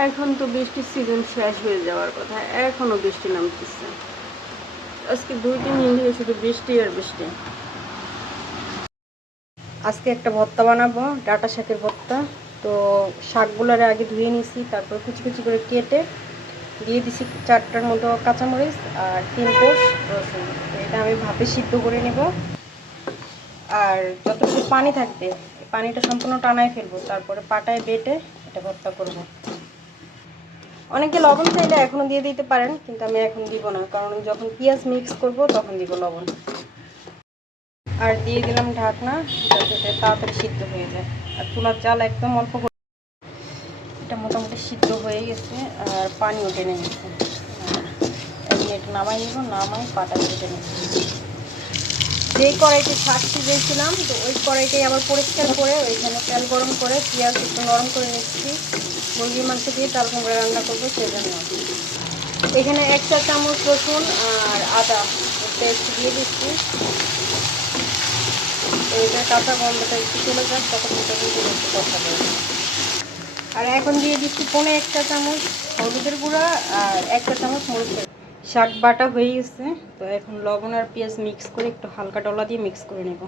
এখন তো বৃষ্টির সিজন শেষ হয়ে যাওয়ার কথা, এখনো বৃষ্টি নামতেছে। আজকে 2-3 দিন ধরে শুধু বৃষ্টি আর বৃষ্টি। আজকে একটা ভর্তা বানাবো, ডাঁটা শাকের ভর্তা। তো শাকগুলোরে আগে ধুয়ে নিছি, তারপর কুচি কুচি করে কেটে দিয়ে দিছি 4টার মতো কাঁচামরিচ আর 3 কোষ রসুন। এটা আমি ভাপে সিদ্ধ করে নেব। আর যতটুকু পানি থাকবে পানিটা সম্পূর্ণ টানায় ফেলবো, তারপরে পাটায় বেটে এটা ভর্তা করব। অনেকে লবণ চাইলে এখনও দিয়ে দিতে পারেন, কিন্তু আমি এখন দিব না, কারণ যখন পেঁয়াজ মিক্স করব তখন দিব লবণ। আর দিয়ে দিলাম ঢাকনা, যাতে এটা তাড়াতাড়ি সিদ্ধ হয়ে যায়। আর চুলার জাল একদম অল্প করে। এটা মোটামুটি সিদ্ধ হয়ে গেছে আর পানিও টেনে গেছে। আর 1 মিনিট নামাই নিব, নামাই পাটায় বেটে নেব। যেই কড়াইতে শাক সিঝেছিলাম, তো ওই কড়াইটাই আবার পরিষ্কার করে ওইখানে তেল গরম করে পেঁয়াজ একটু নরম করে নিচ্ছি। মুরগির মাংস দিয়ে চাল কুমড়া রান্না করবো, সেই জন্য এখানে 1 চা চামচ রসুন আর আদা পেস্ট দিয়ে দিচ্ছি। তো এটা কাঁচা গন্ধটা একটু চলে যাক, তখন এটা দিয়ে একটু কষা দেবো। আর এখন দিয়ে দিচ্ছি 1 চা চামচ হলুদের গুঁড়া আর 1 চা চামচ মরিচের। শাক বাটা হয়ে গেছে, তো এখন লবণ আর পেঁয়াজ মিক্স করে একটু হালকা ডলা দিয়ে মিক্স করে নেব।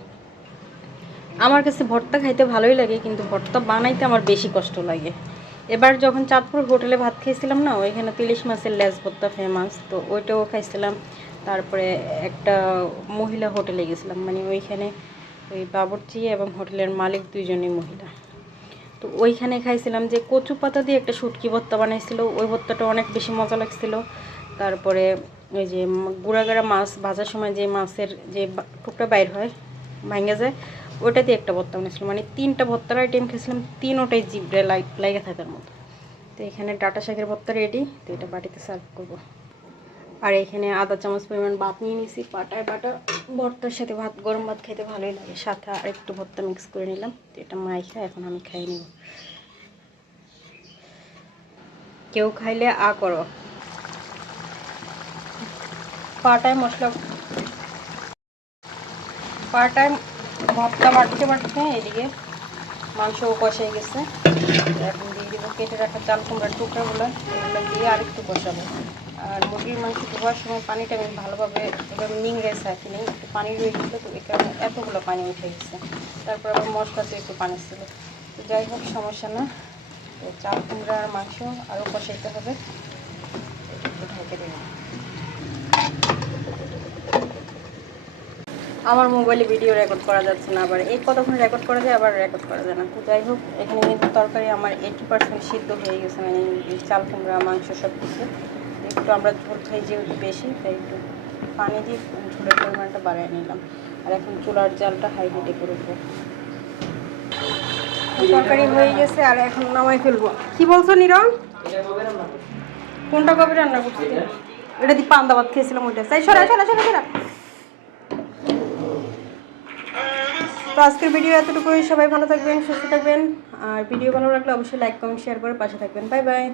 আমার কাছে ভর্তা খাইতে ভালোই লাগে, কিন্তু ভর্তা বানাইতে আমার বেশি কষ্ট লাগে। এবার যখন চাঁদপুর হোটেলে ভাত খাইছিলাম না, ওইখানে ইলিশ মাছের লেজ ভর্তা ফেমাস, তো ওইটাও খাইছিলাম। তারপরে একটা মহিলা হোটেলে গেছিলাম, মানে ওইখানে ওই বাবুর্চি এবং হোটেলের মালিক দুইজনই মহিলা। তো ওইখানে খাইছিলাম যে কচু পাতা দিয়ে একটা শুটকি ভর্তা বানাইছিল, ওই ভর্তাটা অনেক বেশি মজা লাগছিল। তারপরে ওই যে গুঁড়াগাড়া মাছ ভাজার সময় যে মাছের যে টুকটা বাইর হয়, ভাঙে যায়, ওইটা দিয়ে একটা ভর্তা বানিয়েছিলাম। মানে 3টা ভর্তার আইটেম খেয়েছিলাম, 3ওটাই জিভে লাগে থাকার মতো। তো এখানে ডাঁটা শাকের ভর্তা রেডি, তো এটা বাটিতে সার্ভ করবো। আর এখানে আধা চামচ পরিমাণ ভাত নিয়ে নিয়েছি, পাটায় বাটা ভর্তার সাথে ভাত, গরম ভাত খেতে ভালোই লাগে। সাথে আর একটু ভর্তা মিক্স করে নিলাম, তো এটা মাইখা এখন আমি খাই নিব। কেউ খাইলে করো। পাটায় মশলা, পাটায় ভর্তা বাটতে বাটতে এদিকে মাংসও কষাই গেছে। এখন দিয়ে দিব কেটে রাখা চাল কুমড়ার টুকরাগুলো, এগুলো দিয়ে আরেকটু কষাবো। আর মুরগির মাংস ধোয়ার সময় পানিটা আমি ভালোভাবে এভাবে নিংড়েছে আর কি, একটু পানি রয়ে গেছিলো, তো এই কারণে এতগুলো পানি উঠে গেছে। তারপর আবার মশলাতে একটু পানি ছিল, তো যাই হোক সমস্যা না। তো চাল কুমড়া আর মাংস আরও কষাইতে হবে, একটু ঢেকে দেবো। আমার মোবাইলে ভিডিও রেকর্ড করা যাচ্ছে না, আবার এই কতক্ষণ রেকর্ড করা যায়, আবার রেকর্ড করা যায় না। তো যাই হোক, এখানে কিন্তু তরকারি আমার 80% সিদ্ধ হয়ে গেছে, মানে চাল কুমড়া মাংস সব কিছু। একটু আমরা ঝোল খাই যেহেতু বেশি, তাই একটু পানি দিয়ে ঝোলের পরিমাণটা বাড়িয়ে নিলাম। আর এখন চুলার জালটা হাই হিটে করে দেবো। তরকারি হয়ে গেছে, আর এখন নামাই ফেলবো। কি বলছো নিরং? কোনটা কবে রান্না করছি? এটা দিয়ে পান্তা ভাত খেয়েছিলাম, ওইটা। তাই সরা সরা সরা সরা। তো আজকের ভিডিও এতটুকুই। সবাই ভালো থাকবেন, সুস্থ থাকবেন। আর ভিডিও ভালো লাগলে অবশ্যই লাইক কমেন্ট শেয়ার করে পাশে থাকবেন। Bye bye.